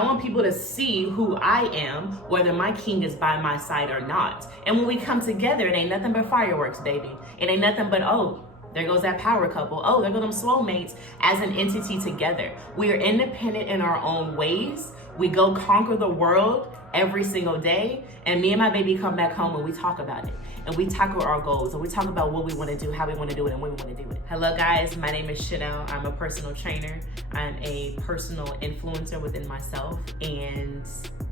I want people to see who I am, whether my king is by my side or not. And when we come together, it ain't nothing but fireworks, baby. It ain't nothing but, oh, there goes that power couple. Oh, there go them soulmates as an entity together. We are independent in our own ways. We go conquer the world every single day. And me and my baby come back home and we talk about it. And we tackle our goals and we talk about what we want to do, how we want to do it, and when we want to do it. Hello guys, my name is Chanel. I'm a personal trainer. I'm a personal influencer within myself, and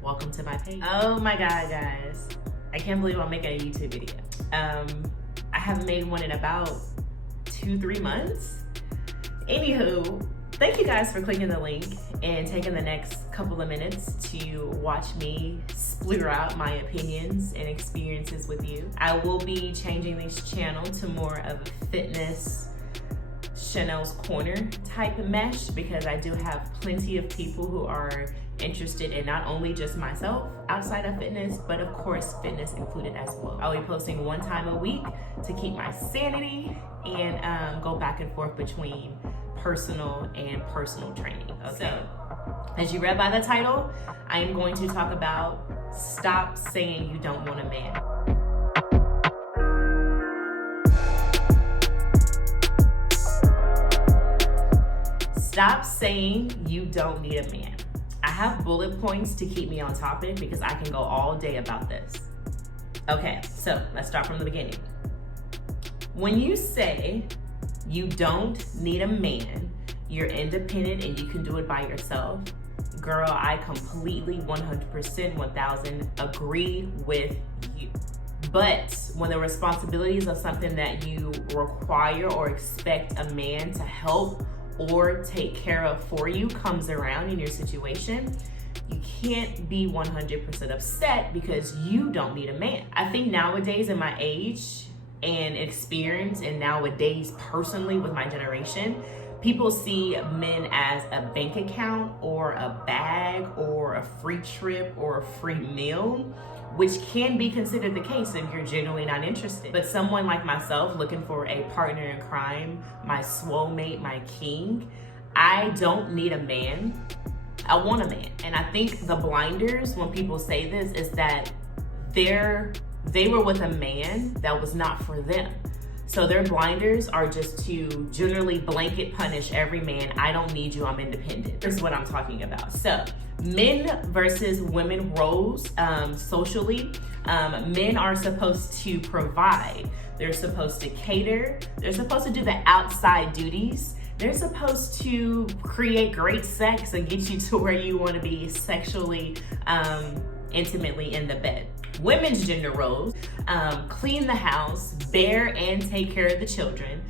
welcome to my page. Oh my God, guys. I can't believe I'm making a YouTube video. I haven't made one in about 2-3 months. Anywho, thank you guys for clicking the link and taking the next couple of minutes to watch me splur out my opinions and experiences with you. I will be changing this channel to more of a fitness Chanel's Corner type mesh, because I do have plenty of people who are interested in not only just myself outside of fitness, but of course fitness included as well. I'll be posting one time a week to keep my sanity and go back and forth between personal and personal training. Okay. So, as you read by the title, I am going to talk about stop saying you don't want a man. Stop saying you don't need a man. I have bullet points to keep me on topic because I can go all day about this. Okay, so let's start from the beginning. When you say you don't need a man, you're independent and you can do it by yourself, girl, I completely 100% 1000 agree with you. But when the responsibilities of something that you require or expect a man to help or take care of for you comes around in your situation, you can't be 100% upset because you don't need a man. I think nowadays in my age and experience, and nowadays personally with my generation, people see men as a bank account or a bag or a free trip or a free meal, which can be considered the case if you're genuinely not interested. But someone like myself looking for a partner in crime, my soulmate, my king, I don't need a man. I want a man. And I think the blinders when people say this is that they were with a man that was not for them. So their blinders are just to generally blanket punish every man. I don't need you, I'm independent. This is what I'm talking about. So men versus women roles socially, men are supposed to provide. They're supposed to cater. They're supposed to do the outside duties. They're supposed to create great sex and get you to where you want to be sexually, intimately in the bed. Women's gender roles, clean the house, bear and take care of the children,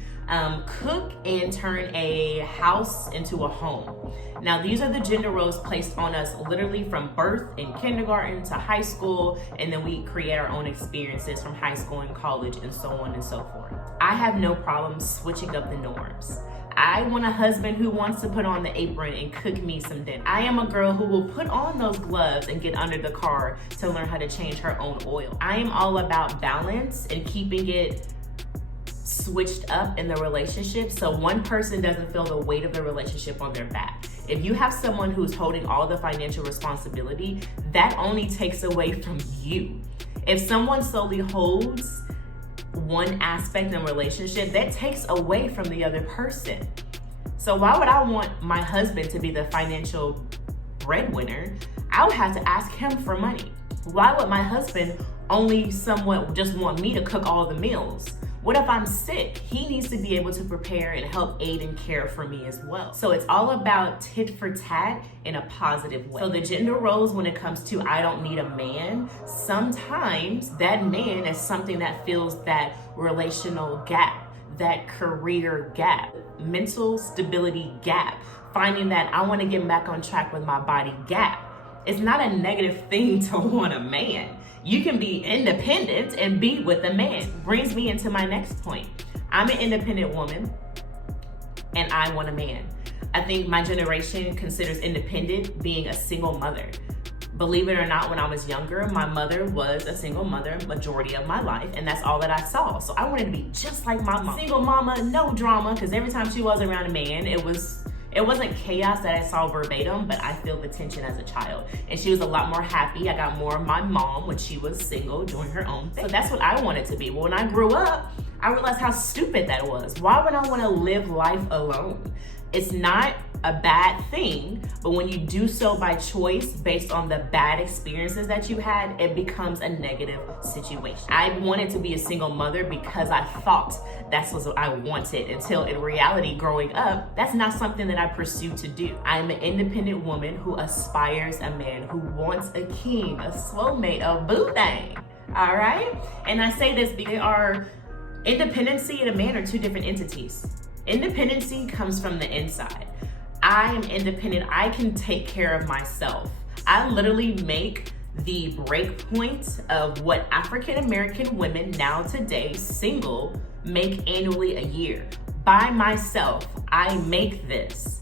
cook and turn a house into a home. Now, these are the gender roles placed on us literally from birth in kindergarten to high school, and then we create our own experiences from high school and college and so on and so forth. I have no problem switching up the norms. I want a husband who wants to put on the apron and cook me some dinner. I am a girl who will put on those gloves and get under the car to learn how to change her own oil. I am all about balance and keeping it switched up in the relationship so one person doesn't feel the weight of the relationship on their back. If you have someone who's holding all the financial responsibility, that only takes away from you. If someone solely holds one aspect in a relationship, that takes away from the other person. So why would I want my husband to be the financial breadwinner? I would have to ask him for money. Why would my husband only somewhat just want me to cook all the meals? What if I'm sick? He needs to be able to prepare and help aid and care for me as well. So it's all about tit for tat in a positive way. So the gender roles when it comes to I don't need a man, sometimes that man is something that fills that relational gap, that career gap, mental stability gap, finding that I want to get back on track with my body gap. It's not a negative thing to want a man. You can be independent and be with a man. Brings me into my next point. I'm an independent woman and I want a man. I think my generation considers independent being a single mother. Believe it or not, when I was younger, my mother was a single mother majority of my life, and that's all that I saw. So I wanted to be just like my mom. Single mama, no drama, because every time she was around a man, it was It wasn't chaos that I saw verbatim, but I feel the tension as a child. And she was a lot more happy. I got more of my mom when she was single, doing her own thing. So that's what I wanted to be. But when I grew up, I realized how stupid that was. Why would I want to live life alone? It's not a bad thing, but when you do so by choice based on the bad experiences that you had, it becomes a negative situation. I wanted to be a single mother because I thought that's what I wanted, until in reality, growing up, that's not something that I pursued to do. I'm an independent woman who aspires a man who wants a king, a soulmate, a boo thing. All right? And I say this because independency and a man are two different entities. Independency comes from the inside. I am independent. I can take care of myself. I literally make the break point of what African American women now today, single, make annually a year. By myself, I make this.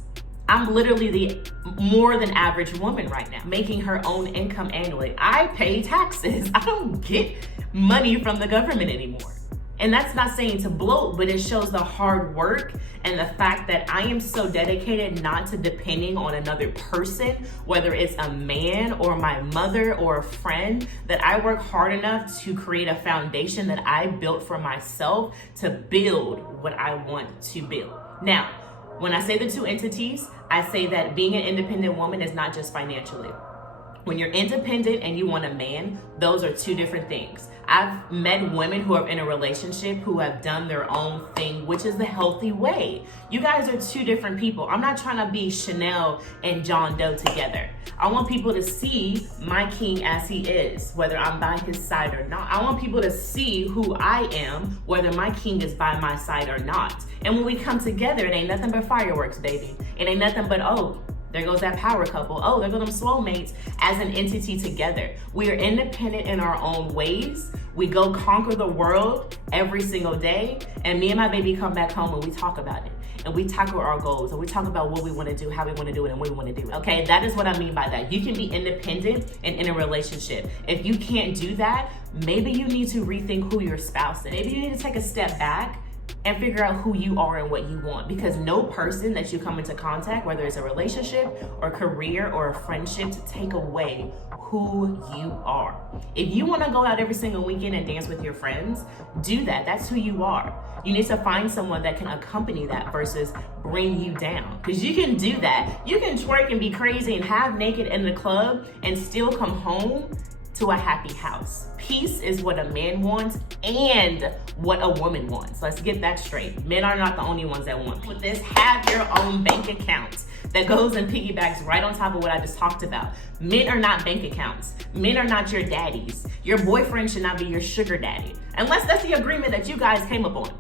I'm literally the more than average woman right now, making her own income annually. I pay taxes. I don't get money from the government anymore. And that's not saying to bloat, but it shows the hard work and the fact that I am so dedicated not to depending on another person, whether it's a man or my mother or a friend, that I work hard enough to create a foundation that I built for myself to build what I want to build. Now, when I say the two entities, I say that being an independent woman is not just financially. When you're independent and you want a man, those are two different things. I've met women who are in a relationship who have done their own thing, which is the healthy way. You guys are two different people. I'm not trying to be Chanel and John Doe together. I want people to see my king as he is, whether I'm by his side or not. I want people to see who I am, whether my king is by my side or not. And when we come together, it ain't nothing but fireworks, baby. It ain't nothing but, oh, there goes that power couple. Oh, there go them soulmates as an entity together. We are independent in our own ways. We go conquer the world every single day. And me and my baby come back home and we talk about it. And we tackle our goals. And we talk about what we want to do, how we want to do it, and when we want to do it. Okay, that is what I mean by that. You can be independent and in a relationship. If you can't do that, maybe you need to rethink who your spouse is. Maybe you need to take a step back and figure out who you are and what you want, because no person that you come into contact, whether it's a relationship or career or a friendship, to take away who you are. If you want to go out every single weekend and dance with your friends, do that. That's who you are. You need to find someone that can accompany that versus bring you down, because you can do that. You can twerk and be crazy and half naked in the club and still come home to a happy house. Peace is what a man wants and what a woman wants. Let's get that straight. Men are not the only ones that want. With this, have your own bank account that goes and piggybacks right on top of what I just talked about. Men are not bank accounts. Men are not your daddies. Your boyfriend should not be your sugar daddy, unless that's the agreement that you guys came up on.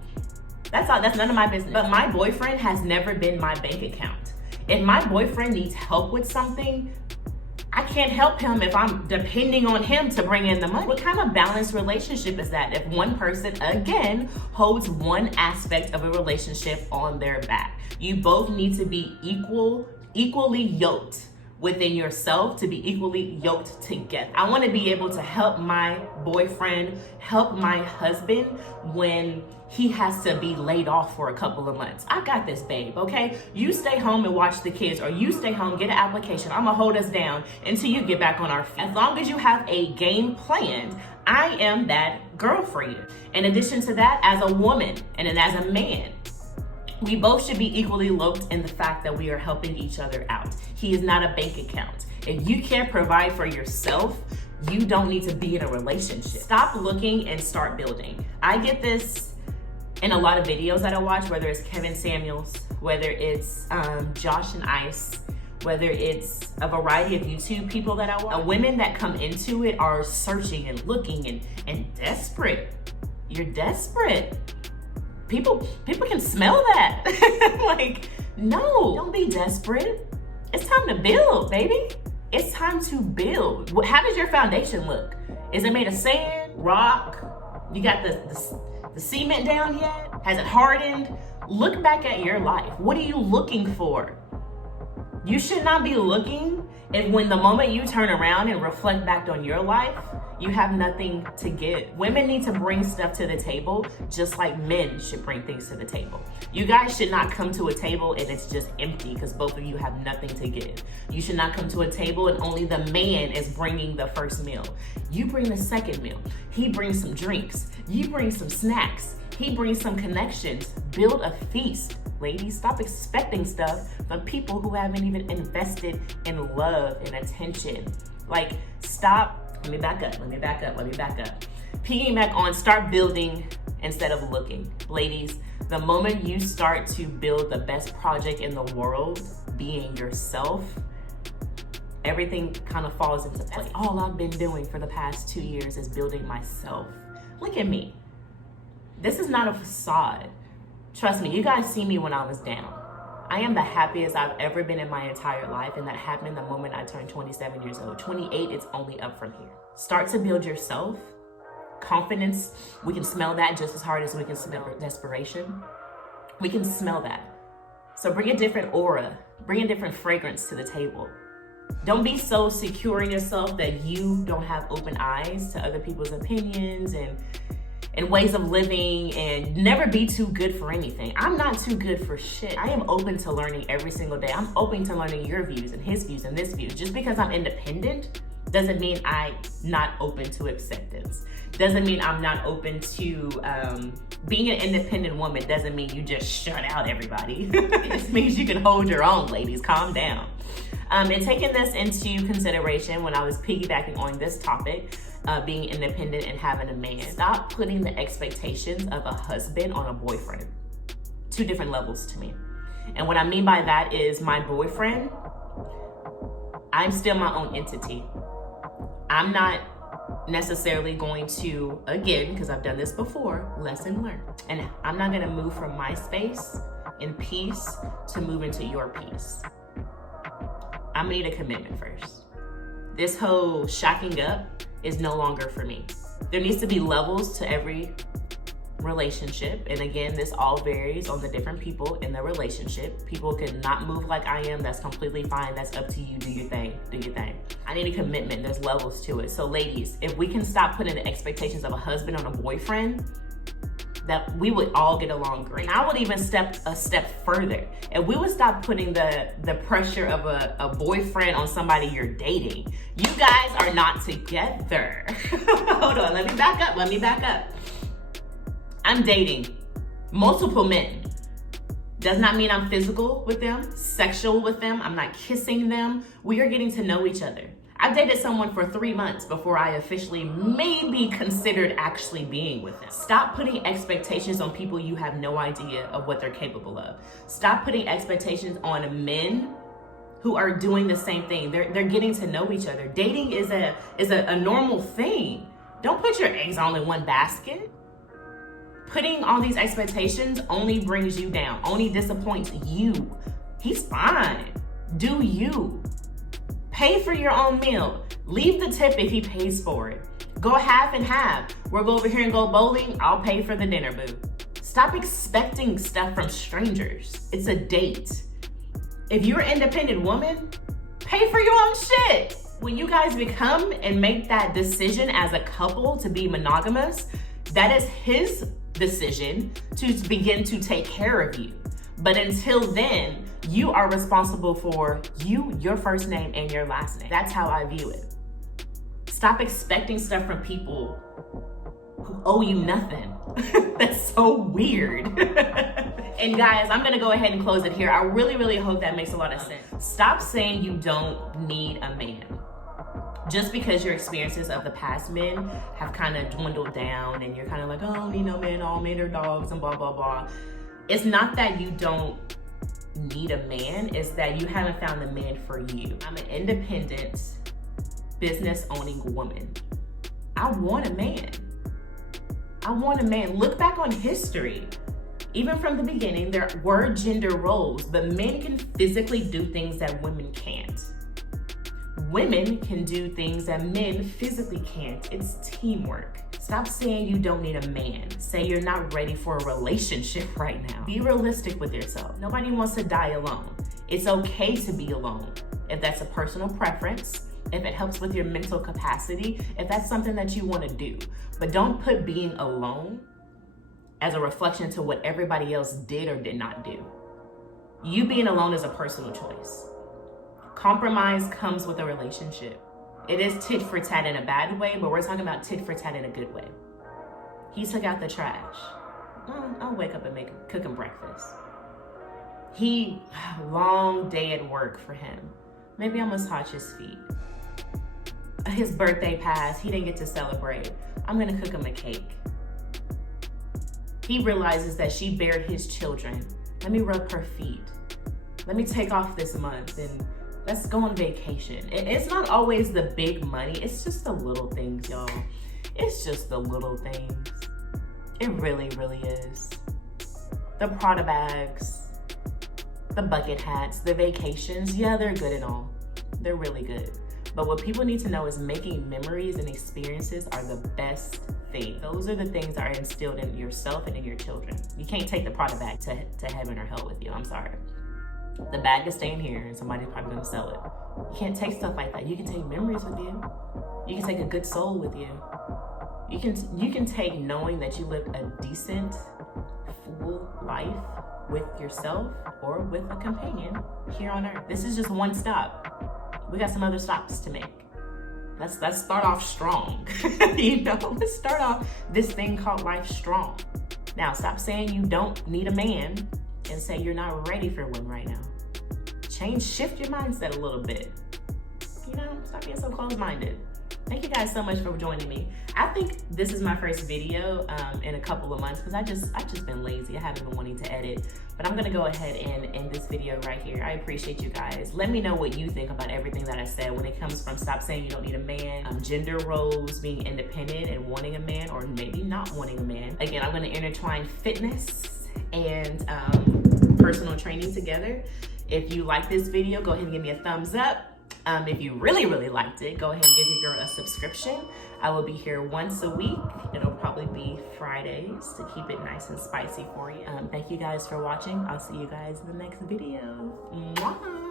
That's none of my business. But my boyfriend has never been my bank account. If my boyfriend needs help with something, I can't help him if I'm depending on him to bring in the money. What kind of balanced relationship is that if one person, again, holds one aspect of a relationship on their back? You both need to be equally yoked within yourself, to be equally yoked together. I want to be able to help my boyfriend, help my husband when he has to be laid off for a couple of months. I got this, babe, okay? You stay home and watch the kids, or you stay home, get an application. I'm gonna hold us down until you get back on our feet. As long as you have a game planned, I am that girl for you. In addition to that, as a woman and then as a man, we both should be equally yoked in the fact that we are helping each other out. He is not a bank account. If you can't provide for yourself, you don't need to be in a relationship. Stop looking and start building. I get this in a lot of videos that I watch, whether it's Kevin Samuels, whether it's Josh and Ice, whether it's a variety of YouTube people that I watch. Women that come into it are searching and looking and desperate. You're desperate. People can smell that. Like, no, don't be desperate. It's time to build, baby. It's time to build. How does your foundation look? Is it made of sand, rock? You got the cement down yet? Has it hardened? Look back at your life. What are you looking for? You should not be looking And when the moment you turn around and reflect back on your life, you have nothing to give. Women need to bring stuff to the table just like men should bring things to the table. You guys should not come to a table and it's just empty because both of you have nothing to give. You should not come to a table and only the man is bringing the first meal. You bring the second meal. He brings some drinks. You bring some snacks. He brings some connections. Build a feast. Ladies, stop expecting stuff from people who haven't even invested in love and attention. Like, stop. Let me back up. Piggyback on, start building instead of looking. Ladies, the moment you start to build the best project in the world, being yourself, everything kind of falls into place. That's all I've been doing for the past 2 years is building myself. Look at me. This is not a facade. Trust me, you guys see me when I was down. I am the happiest I've ever been in my entire life, and that happened the moment I turned 27 years old. 28, it's only up from here. Start to build yourself. Confidence, we can smell that just as hard as we can smell desperation. We can smell that. So bring a different aura, bring a different fragrance to the table. Don't be so secure in yourself that you don't have open eyes to other people's opinions and ways of living, and never be too good for anything. I'm not too good for shit. I am open to learning every single day. I'm open to learning your views and his views and this view. Just because I'm independent doesn't mean I'm not open to acceptance. Doesn't mean I'm not open to being an independent woman. Doesn't mean you just shut out everybody. It just means you can hold your own, ladies. Calm down. And taking this into consideration when I was piggybacking on this topic, being independent and having a man, stop putting the expectations of a husband on a boyfriend. Two different levels to me. And what I mean by that is my boyfriend, I'm still my own entity. I'm not necessarily going to, again, because I've done this before, lesson learned. And I'm not gonna move from my space in peace to move into your peace. I'm gonna need a commitment first. This whole shacking up is no longer for me. There needs to be levels to every relationship. And again, this all varies on the different people in the relationship. People can not move like I am. That's completely fine. That's up to you. Do your thing. Do your thing. I need a commitment. There's levels to it. So ladies, if we can stop putting the expectations of a husband on a boyfriend, that we would all get along great. And I would even step a step further. If we would stop putting the pressure of a boyfriend on somebody you're dating. You guys are not together. Hold on, let me back up. I'm dating multiple men. Does not mean I'm physical with them, sexual with them. I'm not kissing them. We are getting to know each other. I dated someone for 3 months before I officially maybe considered actually being with them. Stop putting expectations on people you have no idea of what they're capable of. Stop putting expectations on men who are doing the same thing. They're getting to know each other. Dating is a normal thing. Don't put your eggs all in one basket. Putting all these expectations only brings you down, only disappoints you. He's fine. Do you. Pay for your own meal. Leave the tip if he pays for it. Go half and half. We'll go over here and go bowling. I'll pay for the dinner, boo. Stop expecting stuff from strangers. It's a date. If you're an independent woman, pay for your own shit. When you guys become and make that decision as a couple to be monogamous, that is his decision to begin to take care of you. But until then, you are responsible for your first name and your last name. That's how I view it. Stop expecting stuff from people who owe you nothing. That's so weird. And guys, I'm gonna go ahead and close it here. I really, really hope that makes a lot of sense. Stop saying you don't need a man. Just because your experiences of the past men have kind of dwindled down and you're kind of like, oh, I don't need no men, all men are dogs and blah, blah, blah. It's not that you don't need a man, it's that you haven't found the man for you. I'm an independent, business-owning woman. I want a man. I want a man. Look back on history. Even from the beginning, there were gender roles, but men can physically do things that women can't. Women can do things that men physically can't. It's teamwork. Stop saying you don't need a man. Say you're not ready for a relationship right now. Be realistic with yourself. Nobody wants to die alone. It's okay to be alone. if that's a personal preference, if it helps with your mental capacity, if that's something that you want to do. But don't put being alone as a reflection to what everybody else did or did not do. You being alone is a personal choice. Compromise comes with a relationship. It is tit for tat in a bad way, but we're talking about tit for tat in a good way. He took out the trash. I'll wake up and cook him breakfast. Long day at work for him. Maybe I'm gonna touch his feet. His birthday passed, he didn't get to celebrate. I'm gonna cook him a cake. He realizes that she bared his children. Let me rub her feet. Let me take off this month and let's go on vacation. It's not always the big money, it's just the little things, y'all. It's just the little things. It really, really is. The Prada bags, the bucket hats, the vacations, yeah, they're good and all. They're really good. But what people need to know is making memories and experiences are the best thing. Those are the things that are instilled in yourself and in your children. You can't take the Prada bag to heaven or hell with you, I'm sorry. The bag is staying here and somebody's probably gonna sell it. You can't take stuff like that. You can take memories with you. You can take a good soul with you. You can take knowing that you lived a decent, full life with yourself or with a companion here on earth. This is just one stop. We got some other stops to make. Let's start off strong. Let's start off this thing called life strong. Now, stop saying you don't need a man and say you're not ready for one right now. Shift your mindset a little bit. Stop being so closed-minded. Thank you guys so much for joining me. I think this is my first video in a couple of months because I've just been lazy. I haven't been wanting to edit, but I'm gonna go ahead and end this video right here. I appreciate you guys. Let me know what you think about everything that I said when it comes from stop saying you don't need a man, gender roles, being independent and wanting a man or maybe not wanting a man. Again, I'm gonna intertwine fitness and personal training together. If you like this video, go ahead and give me a thumbs up. If you really, really liked it, go ahead and give your girl a subscription. I will be here once a week. It'll probably be Fridays to keep it nice and spicy for you. Thank you guys for watching. I'll see you guys in the next video. Mwah.